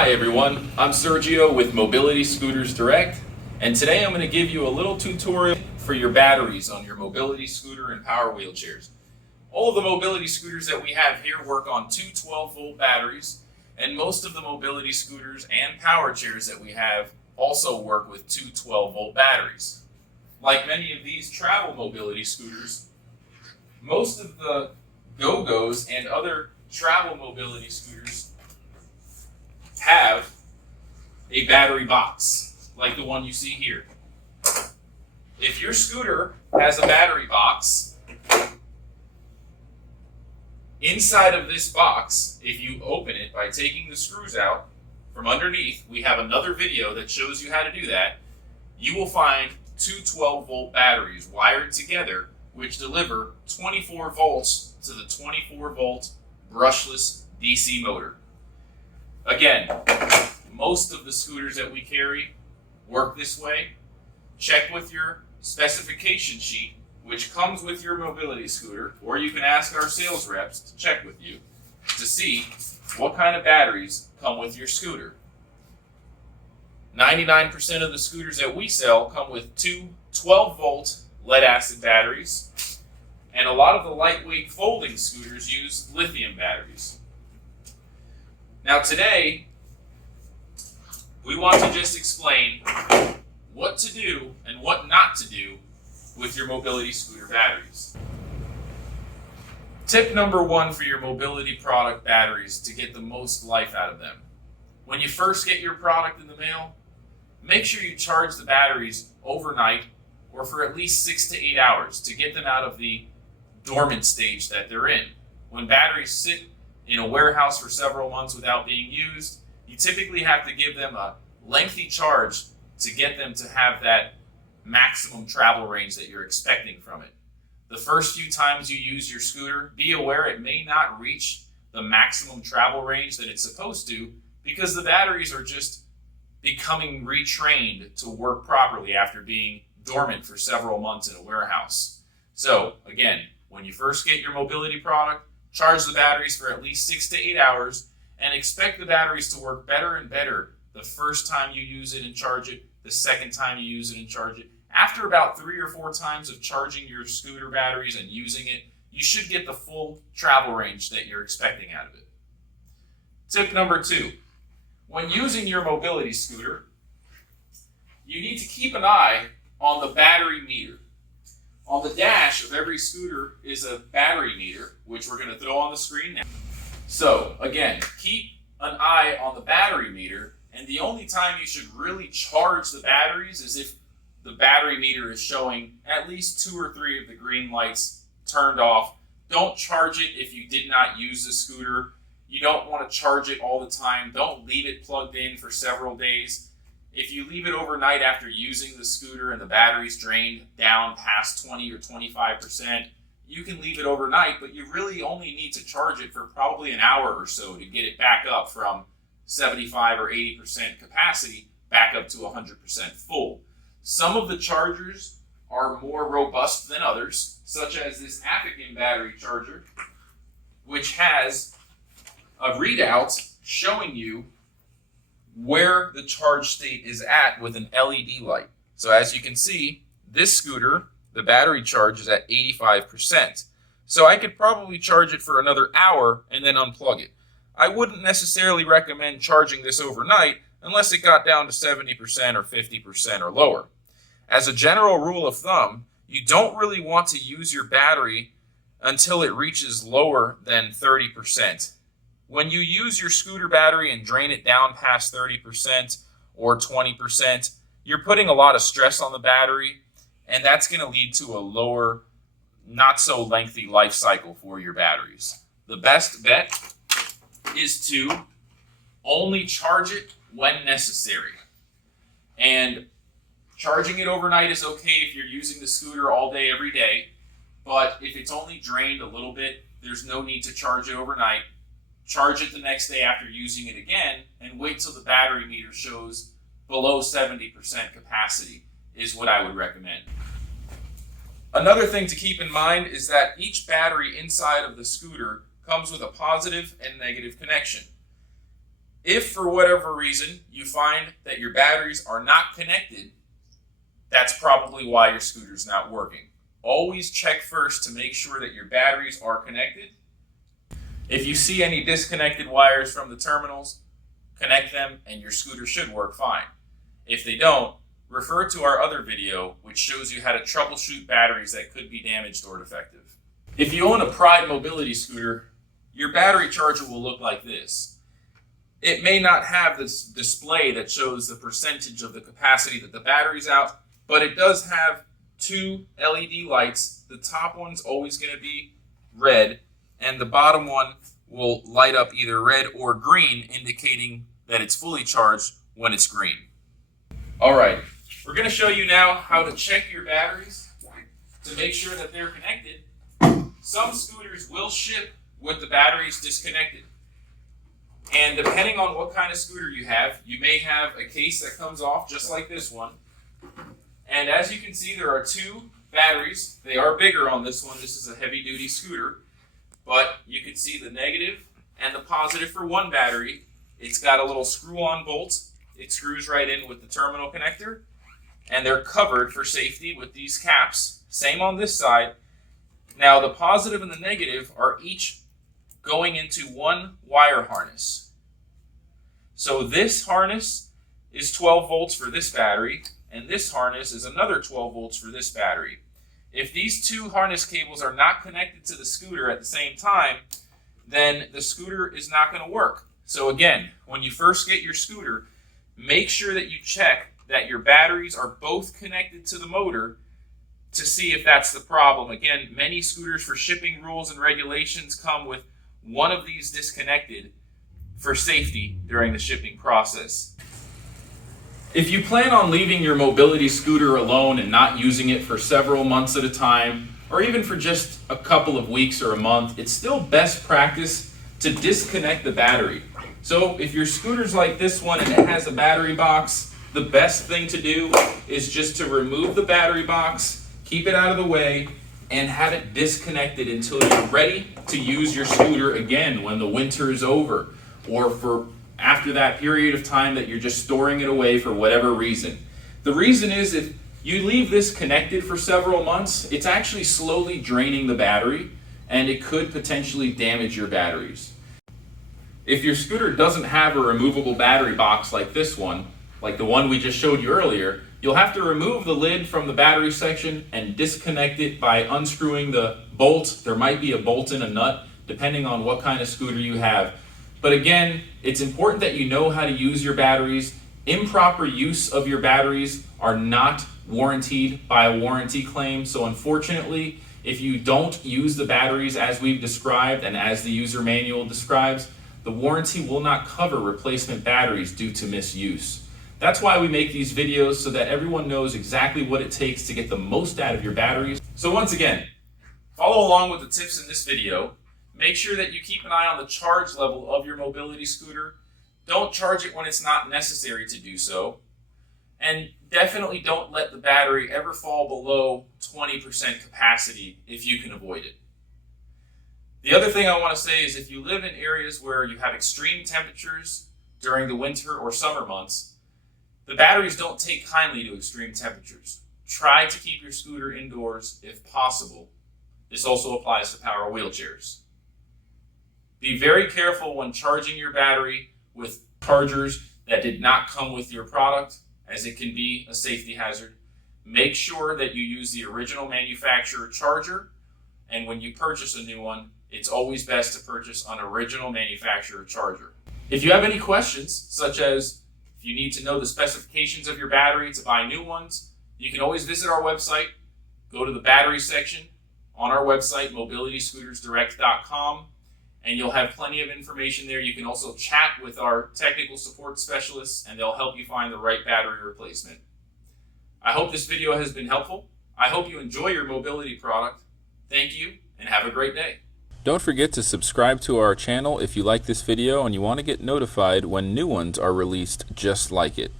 Hi everyone, I'm Sergio with Mobility Scooters Direct, and today I'm going to give you a little tutorial for your batteries on your mobility scooter and power wheelchairs. All of the mobility scooters that we have here work on two 12-volt batteries, and most of the mobility scooters and power chairs that we have also work with two 12-volt batteries. Like many of these travel mobility scooters, most of the Go-Go's and other travel mobility scooters have a battery box, like the one you see here. If your scooter has a battery box, inside of this box, if you open it by taking the screws out from underneath, we have another video that shows you how to do that, you will find two 12-volt batteries wired together which deliver 24 volts to the 24-volt brushless DC motor. Again, most of the scooters that we carry work this way. Check with your specification sheet, which comes with your mobility scooter, or you can ask our sales reps to check with you to see what kind of batteries come with your scooter. 99% of the scooters that we sell come with two 12-volt lead-acid batteries, and a lot of the lightweight folding scooters use lithium batteries. Now today, we want to just explain what to do and what not to do with your mobility scooter batteries. Tip number one for your mobility product batteries to get the most life out of them. When you first get your product in the mail, make sure you charge the batteries overnight or for at least 6 to 8 hours to get them out of the dormant stage that they're in. When batteries sit in a warehouse for several months without being used, you typically have to give them a lengthy charge to get them to have that maximum travel range that you're expecting from it. The first few times you use your scooter, be aware it may not reach the maximum travel range that it's supposed to because the batteries are just becoming retrained to work properly after being dormant for several months in a warehouse. So again, when you first get your mobility product, charge the batteries for at least 6 to 8 hours and expect the batteries to work better and better the first time you use it and charge it, the second time you use it and charge it. After about 3 or 4 times of charging your scooter batteries and using it, you should get the full travel range that you're expecting out of it. Tip number 2, when using your mobility scooter, you need to keep an eye on the battery meter. On the dash of every scooter is a battery meter, which we're going to throw on the screen now. So again, keep an eye on the battery meter, and the only time you should really charge the batteries is if the battery meter is showing at least 2 or 3 of the green lights turned off. Don't charge it if you did not use the scooter. You don't want to charge it all the time. Don't leave it plugged in for several days. If you leave it overnight after using the scooter and the battery's drained down past 20 or 25%, you can leave it overnight, but you really only need to charge it for probably an hour or so to get it back up from 75 or 80% capacity back up to 100% full. Some of the chargers are more robust than others, such as this African battery charger, which has a readout showing you where the charge state is at with an LED light. So as you can see, this scooter, the battery charge is at 85%. So I could probably charge it for another hour and then unplug it. I wouldn't necessarily recommend charging this overnight unless it got down to 70% or 50% or lower. As a general rule of thumb, you don't really want to use your battery until it reaches lower than 30%. When you use your scooter battery and drain it down past 30% or 20%, you're putting a lot of stress on the battery, and that's going to lead to a lower, not so lengthy life cycle for your batteries. The best bet is to only charge it when necessary. And charging it overnight is okay if you're using the scooter all day, every day, but if it's only drained a little bit, there's no need to charge it overnight. Charge it the next day after using it again, and wait till the battery meter shows below 70% capacity is what I would recommend. Another thing to keep in mind is that each battery inside of the scooter comes with a positive and negative connection. If for whatever reason you find that your batteries are not connected, that's probably why your scooter's not working. Always check first to make sure that your batteries are connected. If you see any disconnected wires from the terminals, connect them and your scooter should work fine. If they don't, refer to our other video which shows you how to troubleshoot batteries that could be damaged or defective. If you own a Pride mobility scooter, your battery charger will look like this. It may not have this display that shows the percentage of the capacity that the battery's out, but it does have two LED lights. The top one's always going to be red, and the bottom one will light up either red or green, indicating that it's fully charged when it's green. All right, we're going to show you now how to check your batteries to make sure that they're connected. Some scooters will ship with the batteries disconnected. And depending on what kind of scooter you have, you may have a case that comes off just like this one. And as you can see, there are two batteries. They are bigger on this one. This is a heavy-duty scooter. But you can see the negative and the positive for one battery. It's got a little screw-on bolt. It screws right in with the terminal connector. And they're covered for safety with these caps. Same on this side. Now, the positive and the negative are each going into one wire harness. So this harness is 12 volts for this battery, and this harness is another 12 volts for this battery. If these two harness cables are not connected to the scooter at the same time, then the scooter is not going to work. So again, when you first get your scooter, make sure that you check that your batteries are both connected to the motor to see if that's the problem. Again, many scooters for shipping rules and regulations come with one of these disconnected for safety during the shipping process. If you plan on leaving your mobility scooter alone and not using it for several months at a time, or even for just a couple of weeks or a month, it's still best practice to disconnect the battery. So if your scooter's like this one and it has a battery box, the best thing to do is just to remove the battery box, keep it out of the way, and have it disconnected until you're ready to use your scooter again when the winter is over, or for after that period of time that you're just storing it away for whatever reason. The reason is if you leave this connected for several months, it's actually slowly draining the battery, and it could potentially damage your batteries. If your scooter doesn't have a removable battery box like this one, like the one we just showed you earlier, you'll have to remove the lid from the battery section and disconnect it by unscrewing the bolt. There might be a bolt and a nut, depending on what kind of scooter you have. But again, it's important that you know how to use your batteries. Improper use of your batteries are not warranted by a warranty claim. So unfortunately, if you don't use the batteries as we've described and as the user manual describes, the warranty will not cover replacement batteries due to misuse. That's why we make these videos, so that everyone knows exactly what it takes to get the most out of your batteries. So once again, follow along with the tips in this video. Make sure that you keep an eye on the charge level of your mobility scooter. Don't charge it when it's not necessary to do so. And definitely don't let the battery ever fall below 20% capacity if you can avoid it. The other thing I want to say is if you live in areas where you have extreme temperatures during the winter or summer months, the batteries don't take kindly to extreme temperatures. Try to keep your scooter indoors if possible. This also applies to power wheelchairs. Be very careful when charging your battery with chargers that did not come with your product, as it can be a safety hazard. Make sure that you use the original manufacturer charger, and when you purchase a new one, it's always best to purchase an original manufacturer charger. If you have any questions, such as if you need to know the specifications of your battery to buy new ones, you can always visit our website. Go to the battery section on our website, mobilityscootersdirect.com, and you'll have plenty of information there. You can also chat with our technical support specialists, and they'll help you find the right battery replacement. I hope this video has been helpful. I hope you enjoy your mobility product. Thank you, and have a great day. Don't forget to subscribe to our channel if you like this video and you want to get notified when new ones are released just like it.